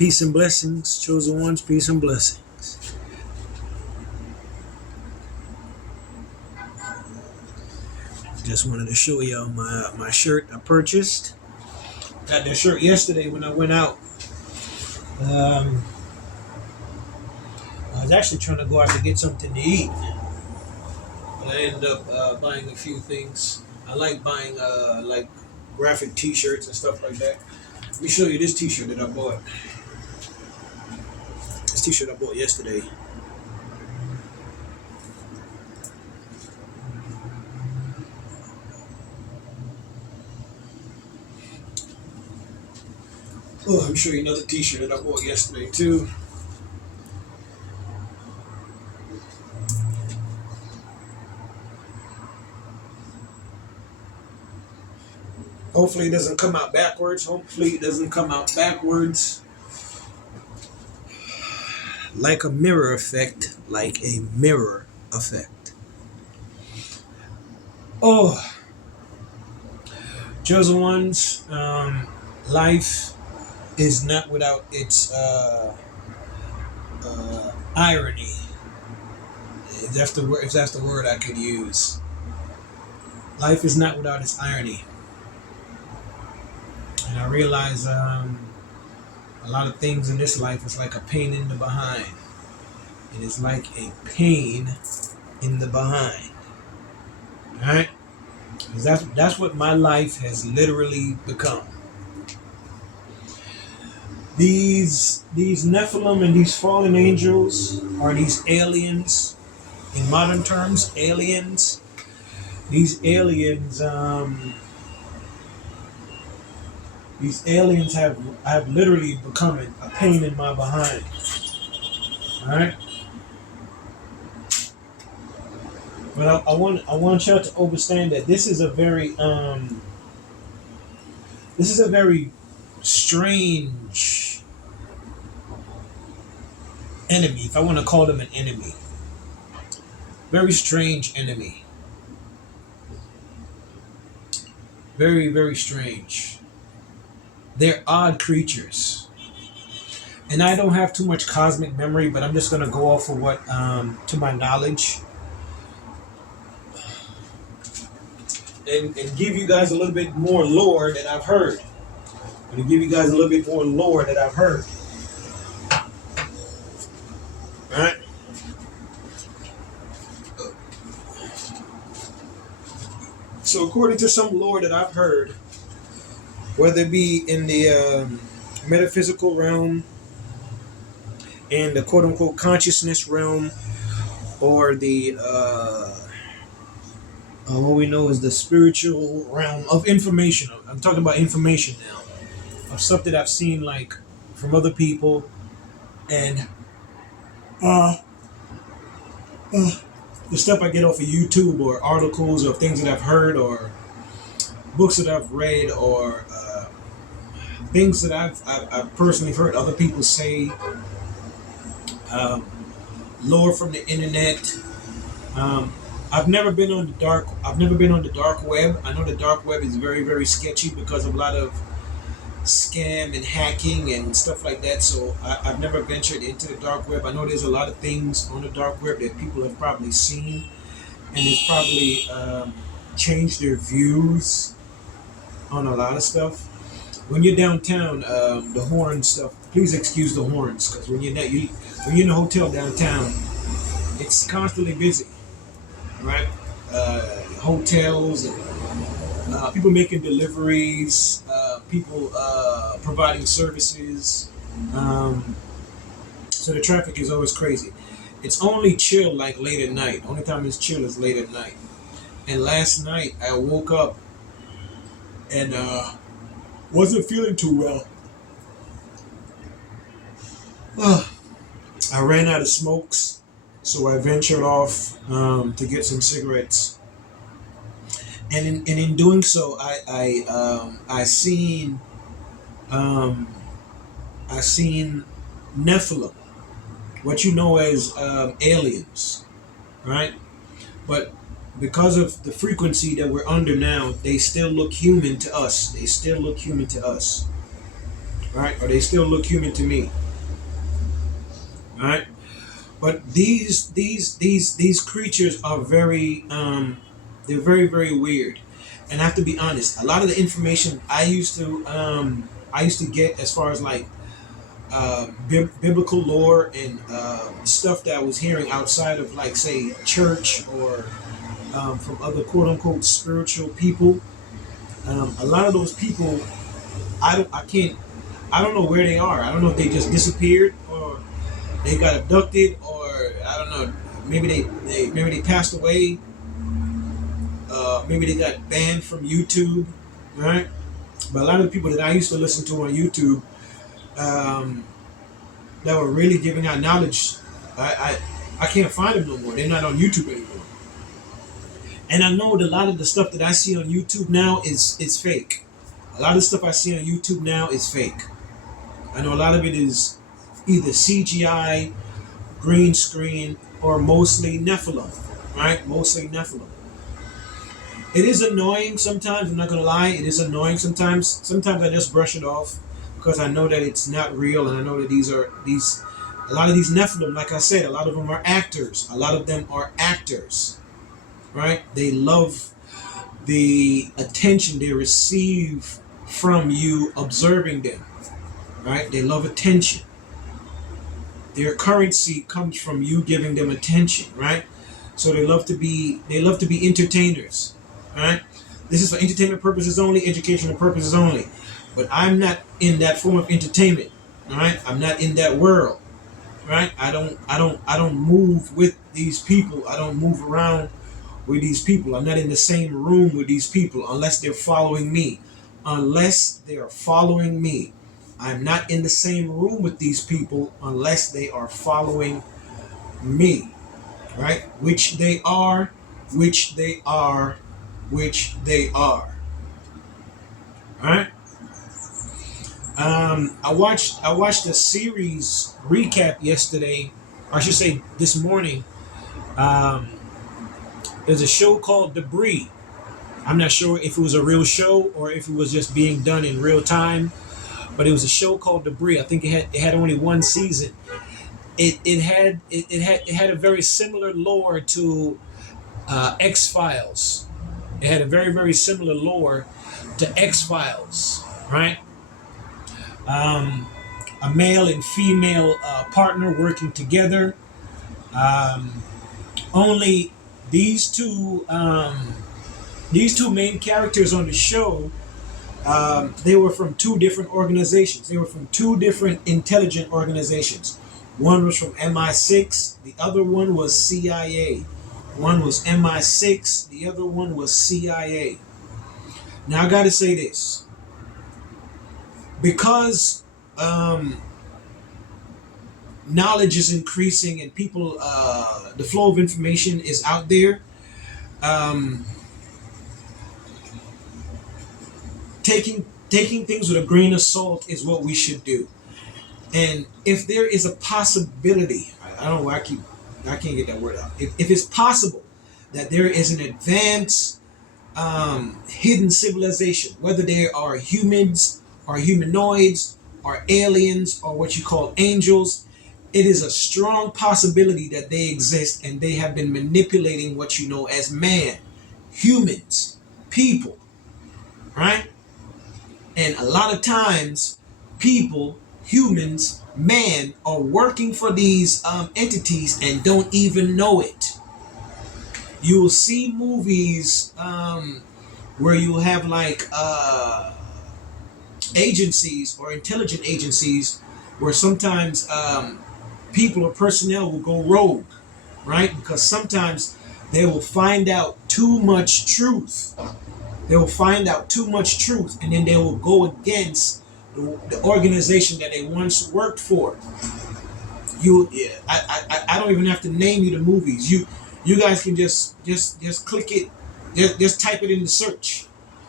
Peace and blessings, chosen ones, peace and blessings. Just wanted to show y'all my shirt I purchased. Got this shirt yesterday when I went out. I was actually trying to go out to get something to eat, but I ended up buying a few things. I like buying like graphic T-shirts and stuff like that. Let me show you this T-shirt that I bought. This T-shirt I bought yesterday. Oh, let me show you another T-shirt that I bought yesterday too. Hopefully it doesn't come out backwards. Like a mirror effect. Like a mirror effect. Oh, chosen ones, life is not without its irony. If that's the word I could use. Life is not without its irony. And I realize a lot of things in this life is like a pain in the behind. It is like a pain in the behind. Alright? Because that's what my life has literally become. These Nephilim and these fallen angels are these aliens. In modern terms, aliens. These aliens have literally become a pain in my behind. Alright? But I want y'all to understand that this is a very strange enemy, if I want to call them an enemy. Very strange enemy. Very, very strange. They're odd creatures. And I don't have too much cosmic memory, but I'm just going to go off of what, to my knowledge. And give you guys a little bit more lore that I've heard. I'm going to give you guys a little bit more lore that I've heard. Alright? So according to some lore that I've heard, whether it be in the metaphysical realm and the quote-unquote consciousness realm, or the what we know is the spiritual realm of information. I'm talking about information now, of stuff that I've seen like from other people, and the stuff I get off of YouTube, or articles, or things that I've heard, or books that I've read, or things that I've personally heard other people say, lore from the internet. I've never been on the dark web. I know the dark web is very, very sketchy because of a lot of scam and hacking and stuff like that. So I've never ventured into the dark web. I know there's a lot of things on the dark web that people have probably seen, and it's probably changed their views on a lot of stuff. When you're downtown, the horn stuff. Please excuse the horns, because when you're in a hotel downtown, it's constantly busy. Right? Hotels, and people making deliveries, people providing services. So the traffic is always crazy. It's only chill like late at night. Only time it's chill is late at night. And last night I woke up and wasn't feeling too well. I ran out of smokes. So I ventured off to get some cigarettes, and in doing so, I seen Nephilim, what you know as aliens, right? But because of the frequency that we're under now, they still look human to us. right? Or they still look human to me, right? But these creatures are very they're very very weird, and I have to be honest. A lot of the information I used to get as far as like biblical lore and stuff that I was hearing outside of like say church or from other quote unquote spiritual people. A lot of those people, I can't, I don't know where they are. I don't know if they just disappeared or they got abducted or I don't know. Maybe maybe they passed away. Maybe they got banned from YouTube, right? But a lot of the people that I used to listen to on YouTube, um, that were really giving out knowledge, I can't find them no more. They're not on YouTube anymore. And I know that a lot of the stuff that I see on YouTube now is fake. A lot of the stuff I see on YouTube now is fake. I know a lot of it is either CGI, green screen, or mostly Nephilim, right? Mostly Nephilim. It is annoying sometimes, I'm not gonna lie, it is annoying sometimes. Sometimes I just brush it off because I know that it's not real and I know that these a lot of these Nephilim, like I said, a lot of them are actors. A lot of them are actors. Right? They love the attention they receive from you observing them. Right? They love attention. Their currency comes from you giving them attention, right? So they love to be entertainers. Right? This is for entertainment purposes only, educational purposes only. But I'm not in that form of entertainment. Right? I'm not in that world. Right? I don't move with these people. I don't move around with these people. I'm not in the same room with these people unless they're following me. Unless they are following me. I'm not in the same room with these people unless they are following me. Right? Which they are, which they are, which they are. Alright? I watched a series recap yesterday, or I should say this morning. There's a show called Debris. I'm not sure if it was a real show or if it was just being done in real time, but it was a show called Debris. I think it had only one season. It had a very similar lore to X-Files. It had a very very similar lore to X-Files, right? A male and female partner working together. Only these two main characters on the show, they were from two different organizations. They were from two different intelligent organizations. One was from MI6, the other one was CIA. One was MI6, the other one was CIA. Now I got to say this. Because knowledge is increasing and people, the flow of information is out there, taking things with a grain of salt is what we should do. And if there is a possibility, I don't know why I can't get that word out. If it's possible that there is an advanced hidden civilization, whether they are humans or humanoids or aliens or what you call angels, it is a strong possibility that they exist and they have been manipulating what you know as man, humans, people, right? And a lot of times, people, humans, man, are working for these entities and don't even know it. You will see movies where you will have like agencies or intelligent agencies where sometimes people or personnel will go rogue, right? Because sometimes they will find out too much truth. They will find out too much truth, and then they will go against the organization that they once worked for. I don't even have to name you the movies. You guys can just click it, just type it in the search,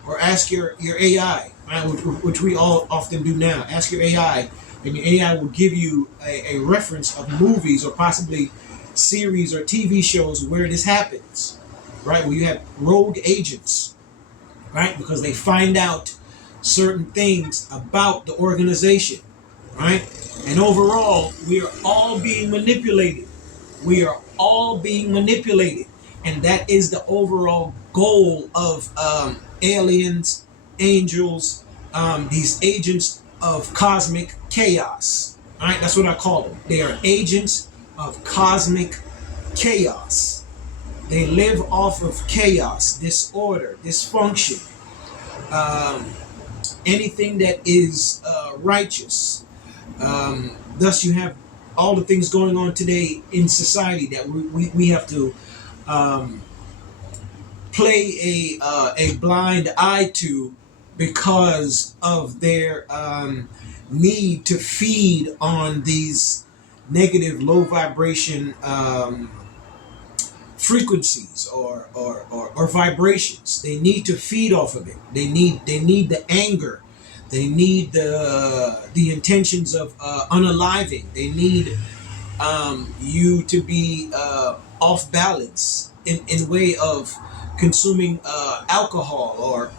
or ask your AI, right? Which we all often do now. Ask your AI, and your AI will give you a reference of movies or possibly series or TV shows where this happens, right? Where you have rogue agents, right? Because they find out certain things about the organization, right? And overall, we are all being manipulated. We are all being manipulated. And that is the overall goal of aliens, angels, these agents of cosmic chaos. All right, that's what I call them. They are agents of cosmic chaos. They live off of chaos, disorder, dysfunction, um, anything that is righteous. Thus, you have all the things going on today in society that we have to um, play a blind eye to because of their need to feed on these negative, low vibration frequencies or vibrations. They need to feed off of it. They need the anger. They need the intentions of unaliving. They need you to be off balance in way of consuming alcohol or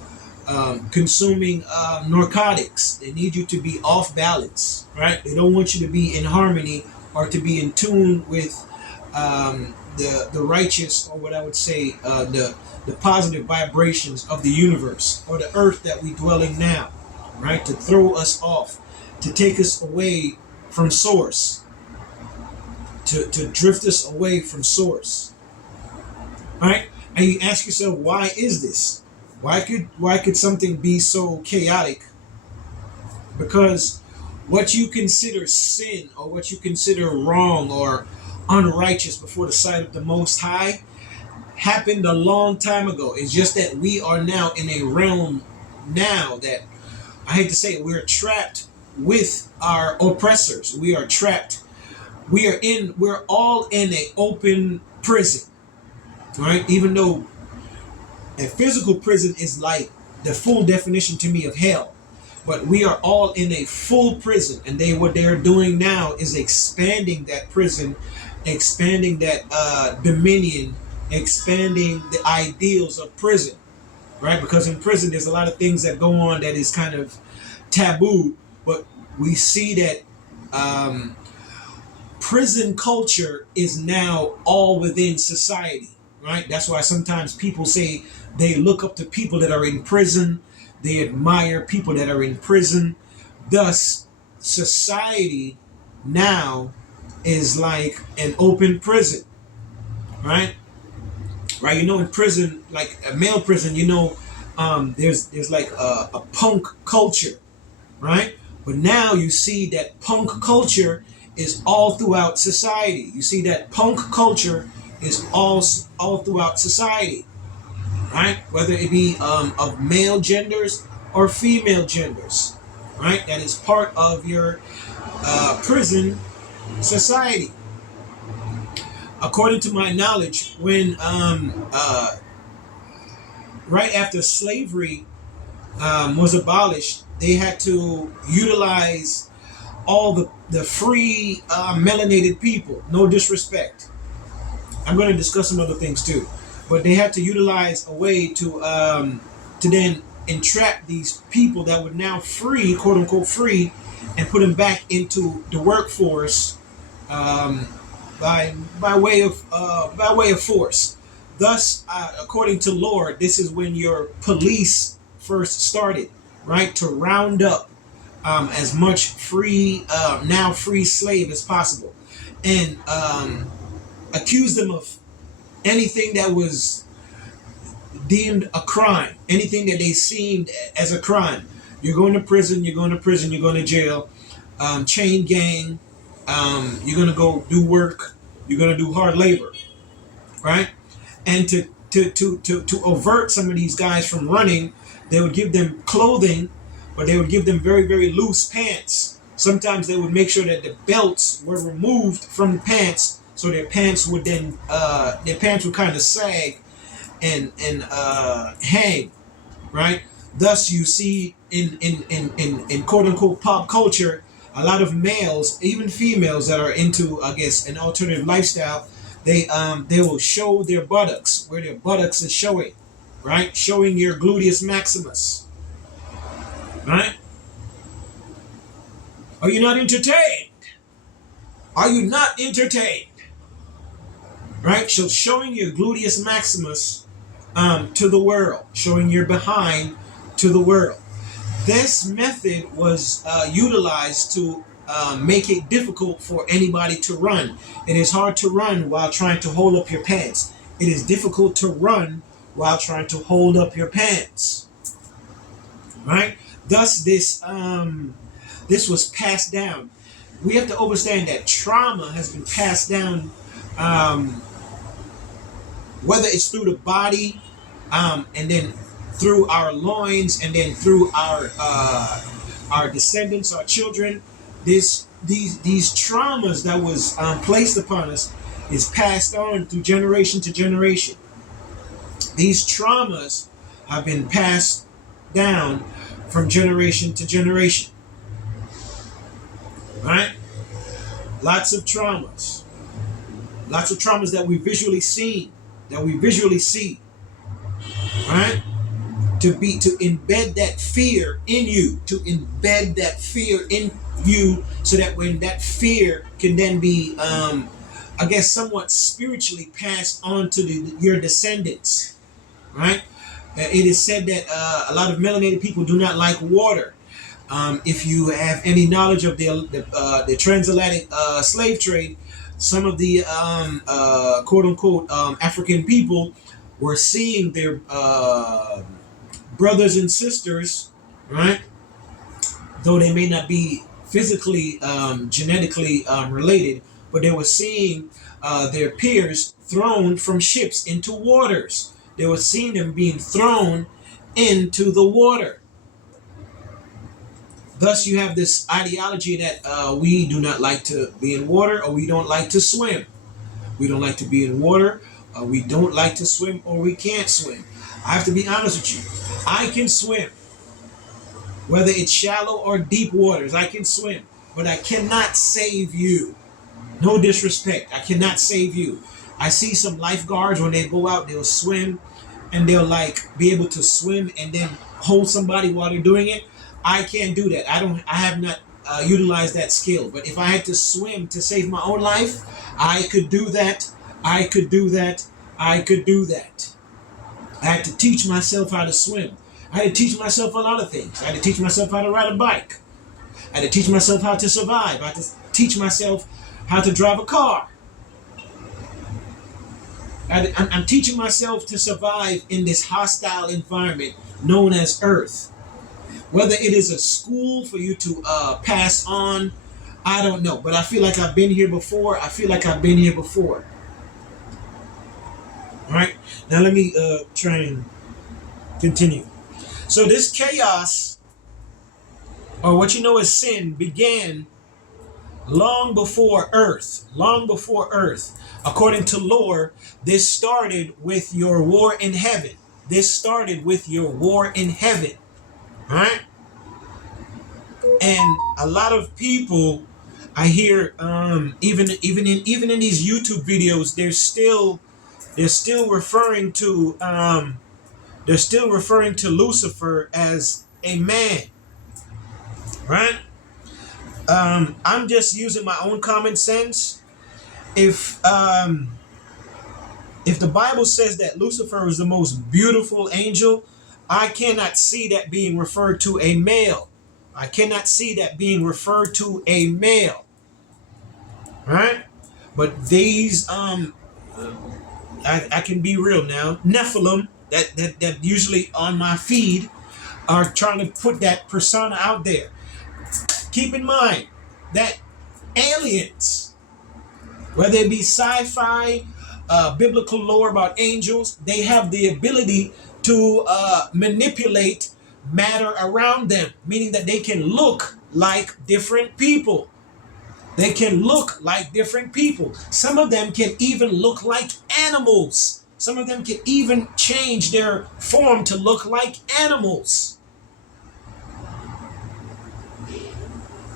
consuming narcotics. They need you to be off balance, right? They don't want you to be in harmony or to be in tune with the righteous, or what I would say, the positive vibrations of the universe or the earth that we dwell in now, right? To throw us off, to take us away from source, to drift us away from source, right? And you ask yourself, why is this? Why could something be so chaotic? Because what you consider sin or what you consider wrong or unrighteous before the sight of the Most High happened a long time ago. It's just that we are now in a realm now that, I hate to say it, we're trapped with our oppressors. We are trapped. We're all in an open prison, right? Even though a physical prison is like the full definition to me of hell. But we are all in a full prison, and what they're doing now is expanding that prison, expanding that dominion, expanding the ideals of prison, right? Because in prison, there's a lot of things that go on that is kind of taboo, but we see that prison culture is now all within society, right? That's why sometimes people say they look up to people that are in prison. They admire people that are in prison. Thus, society now is like an open prison, right? Right? You know, in prison, like a male prison, there's like a punk culture, right? But now you see that punk culture is all throughout society. You see that punk culture is all throughout society, right? Whether it be of male genders or female genders, right? That is part of your prison society. According to my knowledge, when right after slavery was abolished, they had to utilize all the free melanated people. No disrespect. I'm going to discuss some other things too, but they had to utilize a way to then entrap these people that were now free, quote unquote free, and put them back into the workforce by way of force. Thus, according to Lord, this is when your police first started, right, to round up as much free now free slave as possible, and accuse them of anything that was deemed a crime, anything that they seemed as a crime. You're going to prison, you're going to prison, you're going to jail, chain gang, you're going to go do work, you're going to do hard labor, right? And to avert some of these guys from running, they would give them clothing, but they would give them very, very loose pants. Sometimes they would make sure that the belts were removed from the pants, so their pants would kind of sag and hang, right? Thus, you see in quote unquote pop culture, a lot of males, even females that are into, I guess, an alternative lifestyle, they will show their buttocks, where their buttocks is showing, right? Showing your gluteus maximus, Right? Are you not entertained? Are you not entertained? Right? So showing your gluteus maximus to the world, showing your behind to the world. This method was utilized to make it difficult for anybody to run. It is hard to run while trying to hold up your pants. It is difficult to run while trying to hold up your pants. Right? Thus, this was passed down. We have to understand that trauma has been passed down, whether it's through the body, and then through our loins, and then through our descendants, our children. These traumas that was placed upon us is passed on through generation to generation. These traumas have been passed down from generation to generation. Right? Lots of traumas. Lots of traumas that we visually see. Right? To embed that fear in you. To embed that fear in you so that when that fear can then be somewhat spiritually passed on to your descendants. Right? It is said that a lot of melanated people do not like water. If you have any knowledge of the transatlantic slave trade, some of the quote unquote African people were seeing their brothers and sisters, right? Though they may not be physically, genetically related, but they were seeing their peers thrown from ships into waters. They were seeing them being thrown into the water. Thus, you have this ideology that we do not like to be in water, or we don't like to swim. We don't like to be in water, we don't like to swim, or we can't swim. I have to be honest with you. I can swim. Whether it's shallow or deep waters, I can swim. But I cannot save you. No disrespect. I cannot save you. I see some lifeguards when they go out, they'll swim, and they'll be able to swim and then hold somebody while they're doing it. I can't do that. I have not utilized that skill. But if I had to swim to save my own life, I could do that. I could do that. I had to teach myself how to swim. I had to teach myself a lot of things. I had to teach myself how to ride a bike. I had to teach myself how to survive. I had to teach myself how to drive a car. I'm teaching myself to survive in this hostile environment known as Earth. Whether it is a school for you to pass on, I don't know. But I feel like I've been here before. All right. Now let me try and continue. So this chaos, or what you know as sin, began long before Earth. According to lore, this started with your war in heaven. Right? And a lot of people, I hear, even in these YouTube videos, they're still referring to Lucifer as a man. Right? I'm just using my own common sense. If the Bible says that Lucifer is the most beautiful angel, I cannot see that being referred to a male. Right? But these I can be real now. Nephilim that usually on my feed are trying to put that persona out there. Keep in mind that aliens, whether it be sci-fi, biblical lore about angels, they have the ability to manipulate matter around them, meaning that they can look like different people. Some of them can even look like animals. Some of them can even change their form to look like animals.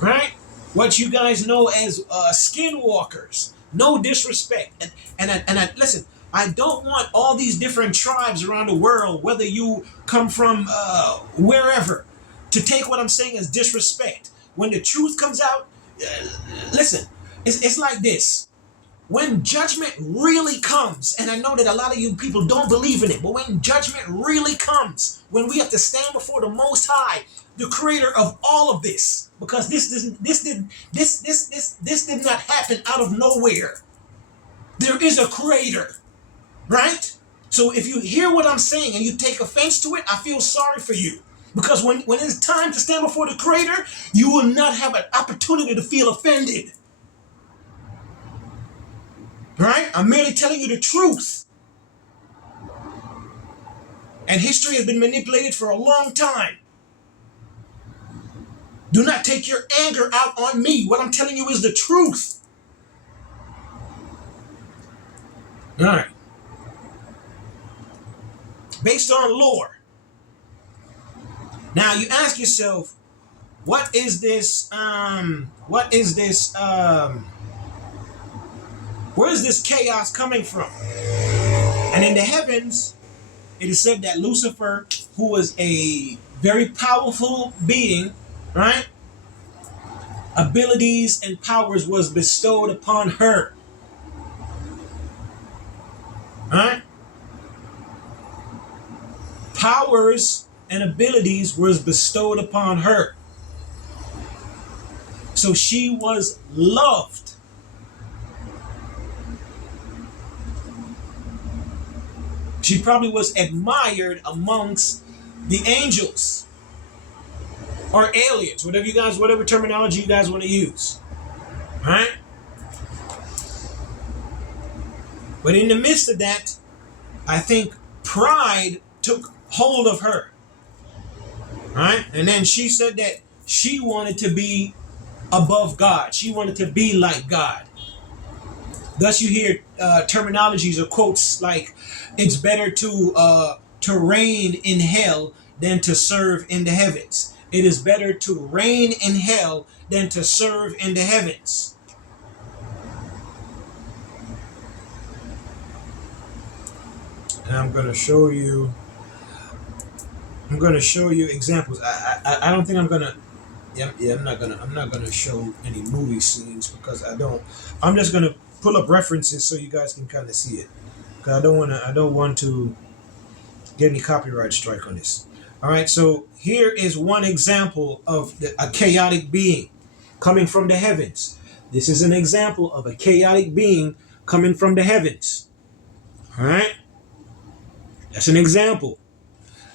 Right? What you guys know as skinwalkers. No disrespect. And I listen, I don't want all these different tribes around the world, whether you come from wherever, to take what I'm saying as disrespect. When the truth comes out, listen, it's like this. When judgment really comes, and I know that a lot of you people don't believe in it, but when judgment really comes, when we have to stand before the Most High, the Creator of all of this, because this did not happen out of nowhere. There is a Creator, right? So if you hear what I'm saying and you take offense to it, I feel sorry for you. Because when it's time to stand before the Creator, you will not have an opportunity to feel offended. Right? I'm merely telling you the truth. And history has been manipulated for a long time. Do not take your anger out on me. What I'm telling you is the truth. All right. Based on lore. Now you ask yourself, where is this chaos coming from? And in the heavens, it is said that Lucifer, who was a very powerful being, right? Abilities and powers was bestowed upon her. Right? Powers and abilities was bestowed upon her. So she was loved. She probably was admired amongst the angels or aliens, whatever terminology you guys want to use. Right? But in the midst of that, I think pride took hold of her. Right? And then she said that she wanted to be above God. She wanted to be like God. Thus you hear terminologies or quotes like, it's better to reign in hell than to serve in the heavens. It is better to reign in hell than to serve in the heavens. And I'm going to show you examples. I don't think I'm going to I'm not gonna show any movie scenes because I'm just gonna pull up references so you guys can kind of see it. Because I don't want to get any copyright strike on this. All right, so here is one example of a chaotic being coming from the heavens. This is an example of a chaotic being coming from the heavens. All right, that's an example.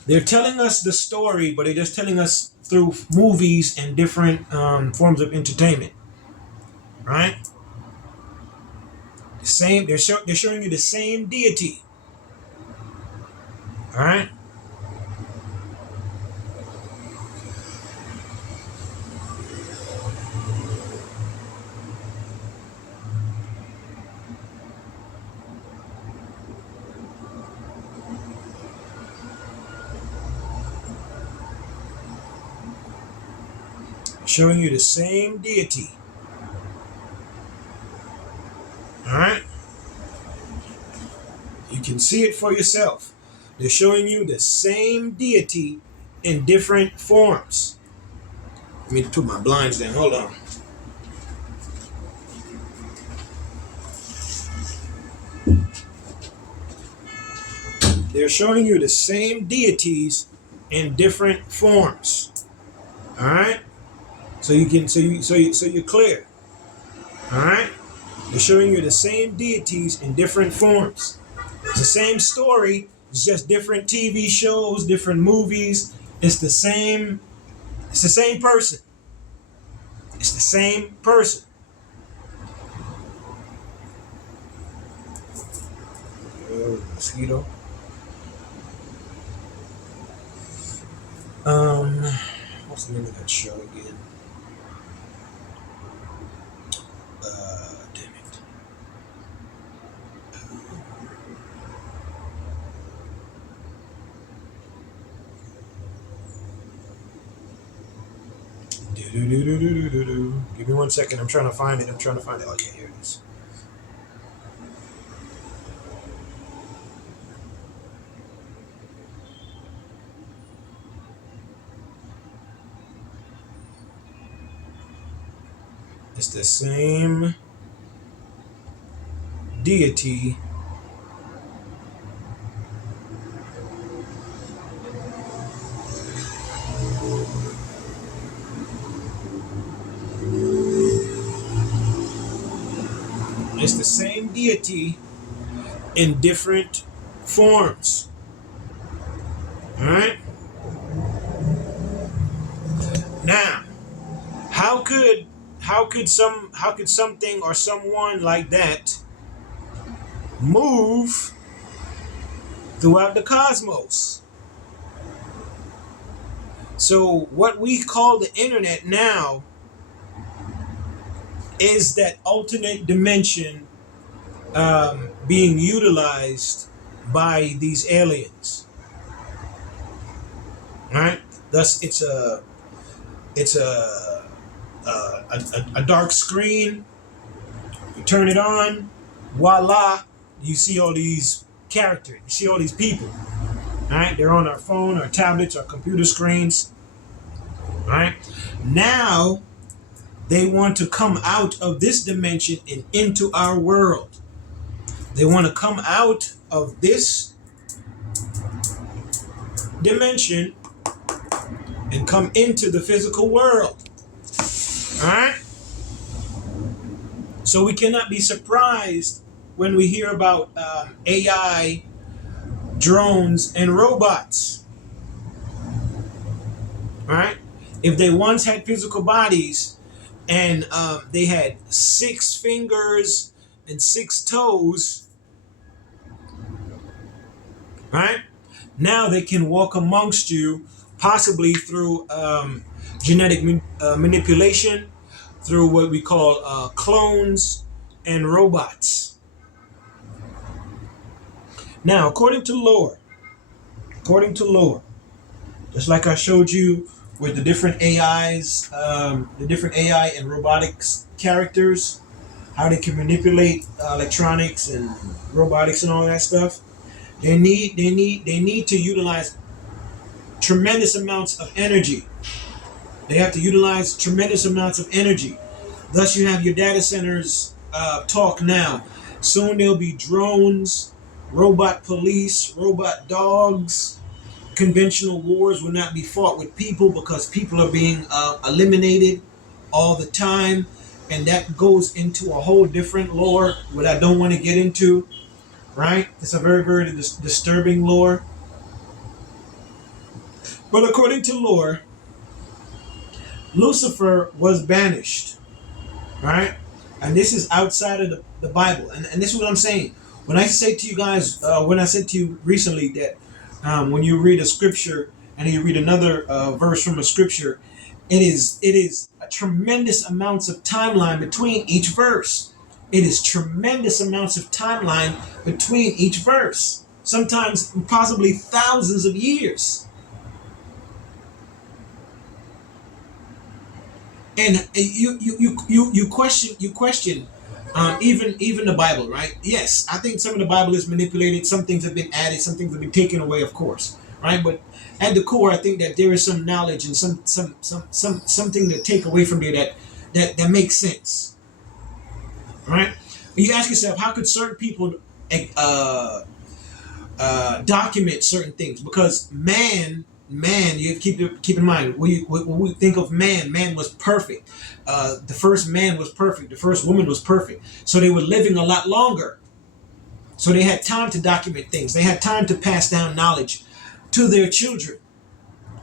They're telling us the story, but they're just telling us through movies and different forms of entertainment. Right? The same. They're showing you the same deity. All right. Showing you the same deity. All right. You can see it for yourself. They're showing you the same deity in different forms. Let me put my blinds down. Hold on. They're showing you the same deities in different forms. All right. So you're clear. All right. They're showing you the same deities in different forms. It's the same story. It's just different TV shows, different movies. It's the same person. It's the same person. Oh, mosquito. What's the name of that show again? Damn it. Give me 1 second. I'm trying to find it. Oh, yeah, here it is. It's the same deity it's the same deity in different forms. All right. Now, how could how could something or someone like that move throughout the cosmos? So what we call the internet now is that alternate dimension being utilized by these aliens. All right. Thus, it's a dark screen. You turn it on, voila! You see all these characters. You see all these people. All right. They're on our phone, our tablets, our computer screens. All right. Now they want to come out of this dimension and into our world. They want to come out of this dimension and come into the physical world. All right? So we cannot be surprised when we hear about AI, drones, and robots. All right? If they once had physical bodies and they had 6 fingers and 6 toes, right? Now they can walk amongst you, possibly through genetic manipulation, through what we call clones and robots. Now, according to lore, just like I showed you with the different AIs, the different AI and robotics characters, how they can manipulate electronics and robotics and all that stuff. They need to utilize tremendous amounts of energy. They have to utilize tremendous amounts of energy. Thus, you have your data centers talk now. Soon there'll be drones, robot police, robot dogs. Conventional wars will not be fought with people because people are being eliminated all the time. And that goes into a whole different lore, what I don't want to get into. Right? It's a very, very disturbing lore. But according to lore, Lucifer was banished. Right? And this is outside of the Bible. And this is what I'm saying. When I say to you guys, when I said to you recently that when you read a scripture and you read another verse from a scripture, it is a tremendous amounts of timeline between each verse. It is tremendous amounts of timeline between each verse. Sometimes possibly thousands of years. And you question even the Bible, right? Yes, I think some of the Bible is manipulated. Some things have been added, some things have been taken away, of course, right? But at the core, I think that there is some knowledge and something to take away from there that makes sense. Right? You ask yourself, how could certain people document certain things? Because man, you have to keep in mind when we think of man was perfect. The first man was perfect. The first woman was perfect. So they were living a lot longer. So they had time to document things. They had time to pass down knowledge to their children,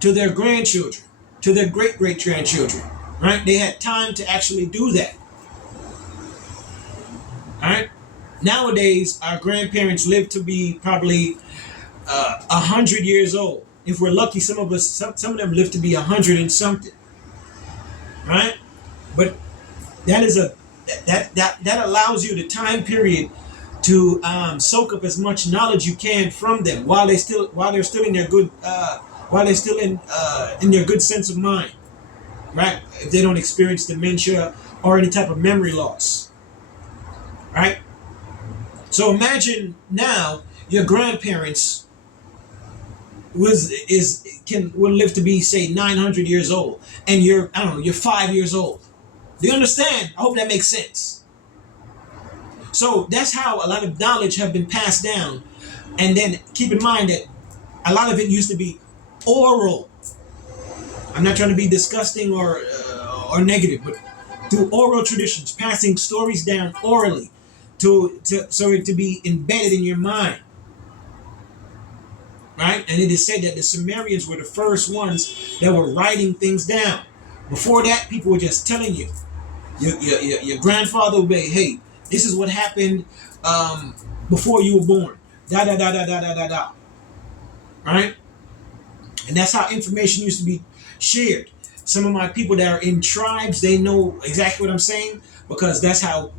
to their grandchildren, to their great grandchildren. Right? They had time to actually do that. All right. Nowadays, our grandparents live to be probably 100 years old. If we're lucky, some of them live to be 100 and something. Right. But that is that allows you the time period to soak up as much knowledge you can from them while they're still in their good in their good sense of mind. Right. If they don't experience dementia or any type of memory loss. Right? So imagine now your grandparents will live to be say 900 years old and you're 5 years old. Do you understand? I hope that makes sense. So that's how a lot of knowledge have been passed down. And then keep in mind that a lot of it used to be oral. I'm not trying to be disgusting or negative, but through oral traditions, passing stories down orally to so it to be embedded in your mind. Right? And it is said that the Sumerians were the first ones that were writing things down. Before that, people were just telling you. Your grandfather would be, hey, this is what happened before you were born. Da da da da da da da da. Right? And that's how information used to be shared. Some of my people that are in tribes, they know exactly what I'm saying, because that's how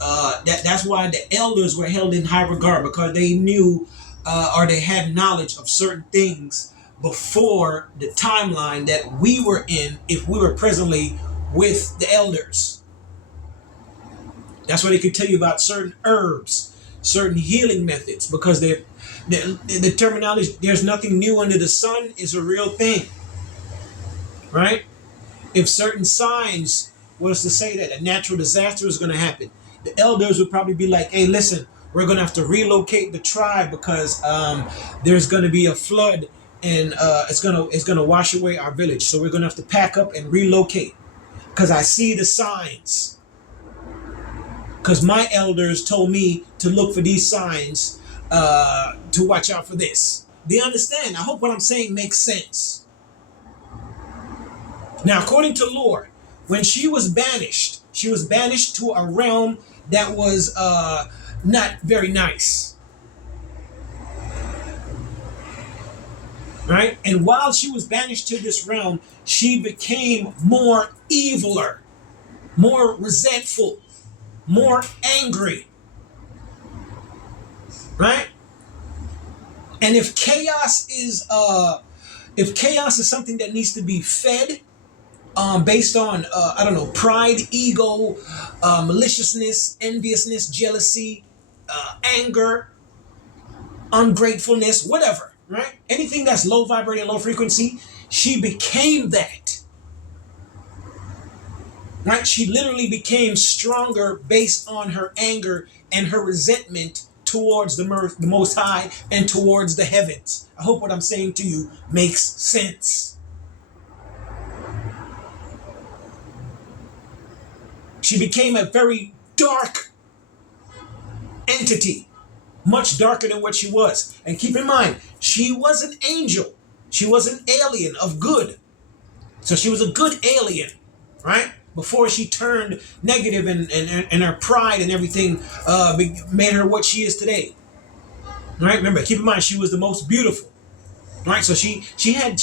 that's why the elders were held in high regard, because they knew or they had knowledge of certain things before the timeline that we were in, if we were presently with the elders. That's why they could tell you about certain herbs, certain healing methods, because the terminology, there's nothing new under the sun, is a real thing. Right? If certain signs was to say that a natural disaster is going to happen, the elders would probably be like, hey, listen, we're going to have to relocate the tribe because there's going to be a flood, and it's going to wash away our village. So we're going to have to pack up and relocate because I see the signs. Because my elders told me to look for these signs, to watch out for this. Do you understand? I hope what I'm saying makes sense. Now, according to lore, when she was banished to a realm that was not very nice. Right? And while she was banished to this realm, she became more eviler, more resentful, more angry. Right? And if chaos is something that needs to be fed, based on I don't know, pride, ego, maliciousness, enviousness, jealousy, anger, ungratefulness, whatever, right? Anything that's low vibrating, low frequency, she became that. Right? She literally became stronger based on her anger and her resentment towards the Most High and towards the heavens. I hope what I'm saying to you makes sense. She became a very dark entity, much darker than what she was. And keep in mind, she was an angel. She was an alien of good. So she was a good alien, right? Before she turned negative and her pride and everything made her what she is today. Right? Remember, keep in mind, she was the most beautiful. Right? So she had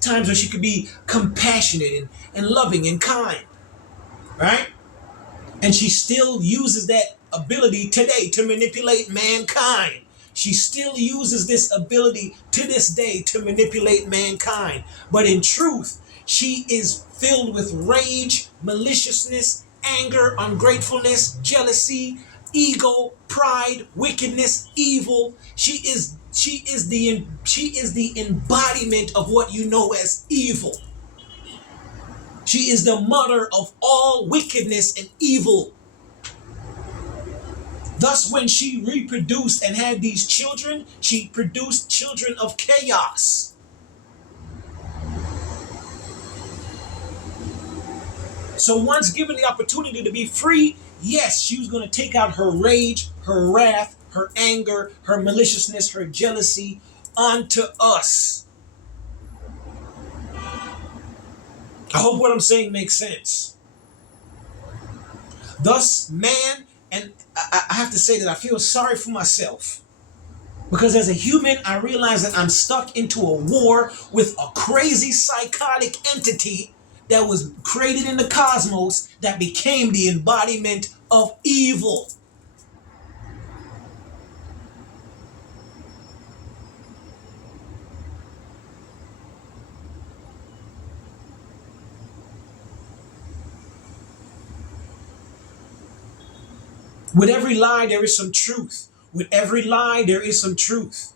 times where she could be compassionate and loving and kind. Right? And she still uses that ability today to manipulate mankind. She still uses this ability to this day to manipulate mankind. But in truth, she is filled with rage, maliciousness, anger, ungratefulness, jealousy, ego, pride, wickedness, evil. She is the embodiment of what you know as evil. She is the mother of all wickedness and evil. Thus, when she reproduced and had these children, she produced children of chaos. So once given the opportunity to be free, yes, she was going to take out her rage, her wrath, her anger, her maliciousness, her jealousy onto us. I hope what I'm saying makes sense. Thus, man, and I have to say that I feel sorry for myself. Because as a human, I realize that I'm stuck into a war with a crazy psychotic entity that was created in the cosmos that became the embodiment of evil. With every lie, there is some truth. With every lie, there is some truth.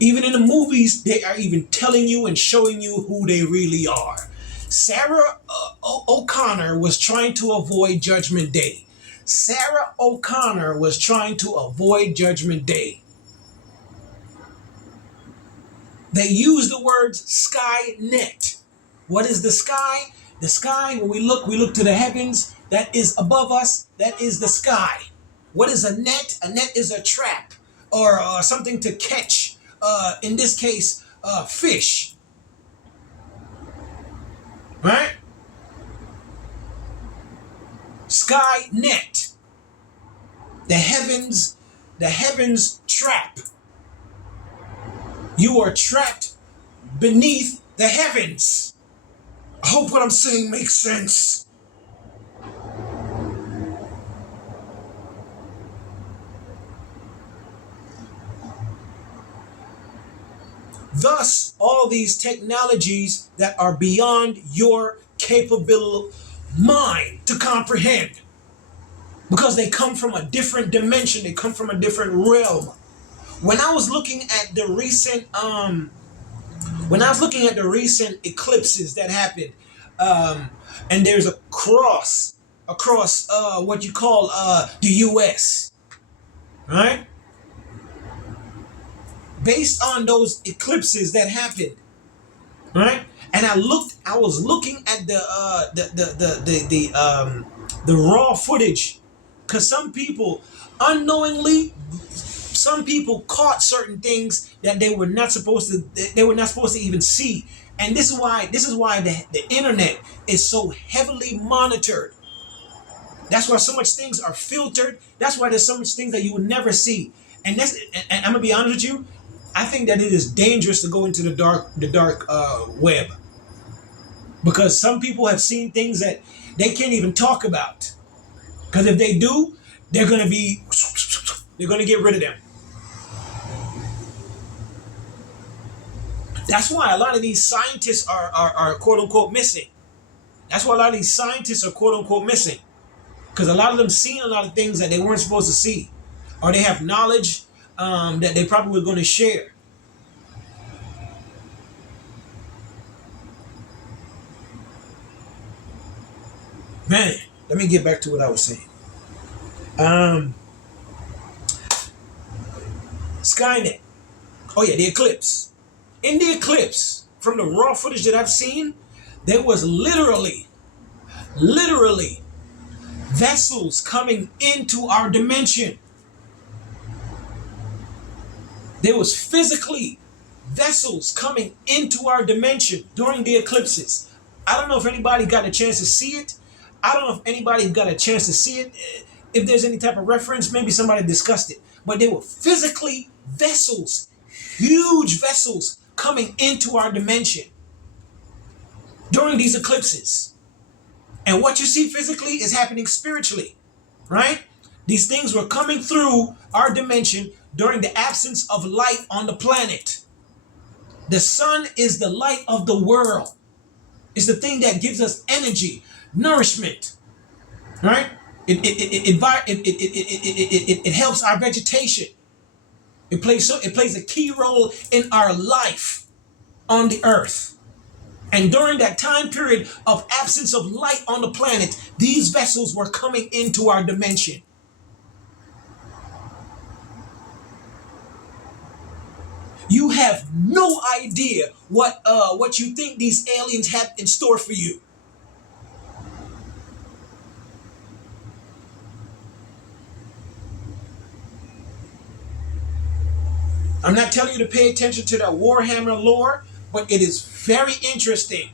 Even in the movies, they are even telling you and showing you who they really are. Sarah O'Connor was trying to avoid Judgment Day. Sarah O'Connor was trying to avoid Judgment Day. They use the words Skynet. What is the sky? The sky, when we look to the heavens that is above us, that is the sky. What is a net? A net is a trap or something to catch, in this case, fish. Right? Skynet. The heavens trap. You are trapped beneath the heavens. I hope what I'm saying makes sense. Thus, all these technologies that are beyond your capable mind to comprehend, because they come from a different dimension, they come from a different realm. When I was looking at the recent eclipses that happened, and there's a cross across what you call the U.S., right? Based on those eclipses that happened, right? And I was looking at the raw footage, because some people unknowingly, some people caught certain things that they were not supposed to even see. And this is why the internet is so heavily monitored. That's why so much things are filtered. That's why there's so much things that you would never see. And I'm gonna be honest with you, I think that it is dangerous to go into the dark web, because some people have seen things that they can't even talk about. Because if they do, they're gonna get rid of them. That's why a lot of these scientists are quote unquote missing. That's why a lot of these scientists are quote unquote missing. Because a lot of them seen a lot of things that they weren't supposed to see. Or they have knowledge that they probably were going to share. Man, let me get back to what I was saying. Skynet. Oh yeah, the eclipse. In the eclipse, from the raw footage that I've seen, there was literally vessels coming into our dimension. There was physically vessels coming into our dimension during the eclipses. I don't know if anybody got a chance to see it. I don't know if anybody got a chance to see it. If there's any type of reference, maybe somebody discussed it. But there were physically vessels, huge vessels coming into our dimension during these eclipses. And what you see physically is happening spiritually, right? These things were coming through our dimension during the absence of light on the planet. The sun is the light of the world. It's the thing that gives us energy, nourishment, right? It helps our vegetation. It plays a key role in our life on the earth. And during that time period of absence of light on the planet, these vessels were coming into our dimension. You have no idea what you think these aliens have in store for you. I'm not telling you to pay attention to the Warhammer lore, but it is very interesting.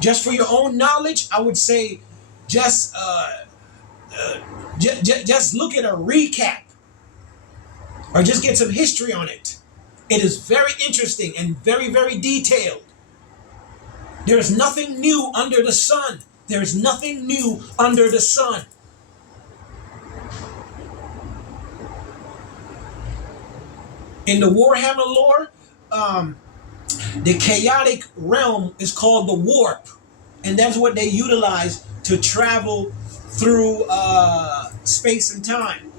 Just for your own knowledge, I would say just look at a recap, or just get some history on it. It is very interesting and very, very detailed. There is nothing new under the sun. There is nothing new under the sun. In the Warhammer lore, the chaotic realm is called the warp, and that's what they utilize to travel through space and time.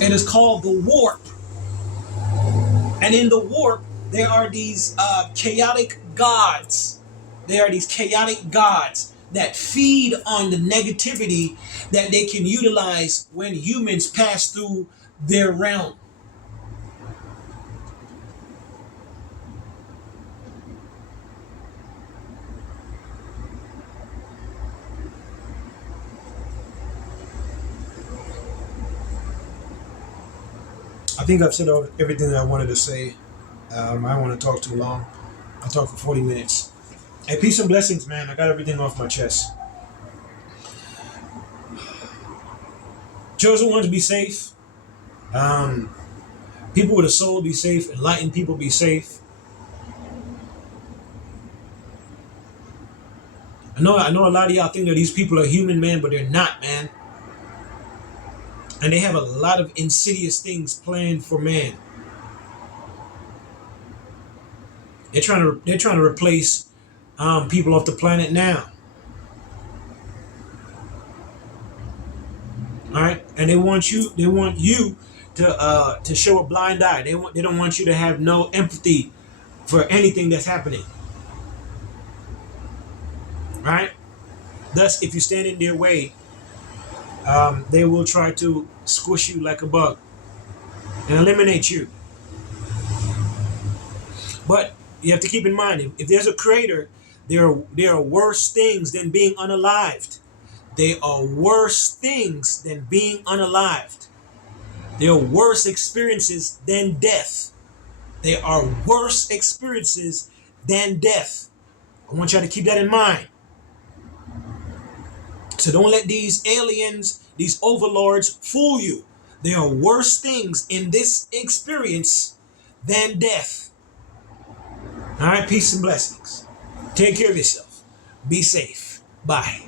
It is called the warp. And in the warp, there are these chaotic gods They are these chaotic gods that feed on the negativity that they can utilize when humans pass through their realm. I think I've said everything that I wanted to say. I don't want to talk too long. I'll talk for 40 minutes. Hey, peace and blessings, man. I got everything off my chest. Chosen ones, be safe. Um, People with a soul, be safe. Enlightened people, be safe. I know a lot of y'all think that these people are human, man, but they're not, man. And they have a lot of insidious things planned for man. They're trying to replace people off the planet now. All right, and they want you to show a blind eye. They don't want you to have no empathy for anything that's happening. All right. Thus, if you stand in their way, they will try to squish you like a bug and eliminate you. But you have to keep in mind, if there's a creator, there are worse things than being unalived. They are worse things than being unalived. There are worse experiences than death. There are worse experiences than death. I want y'all to keep that in mind. So don't let these aliens, these overlords fool you. There are worse things in this experience than death. All right, peace and blessings. Take care of yourself. Be safe. Bye.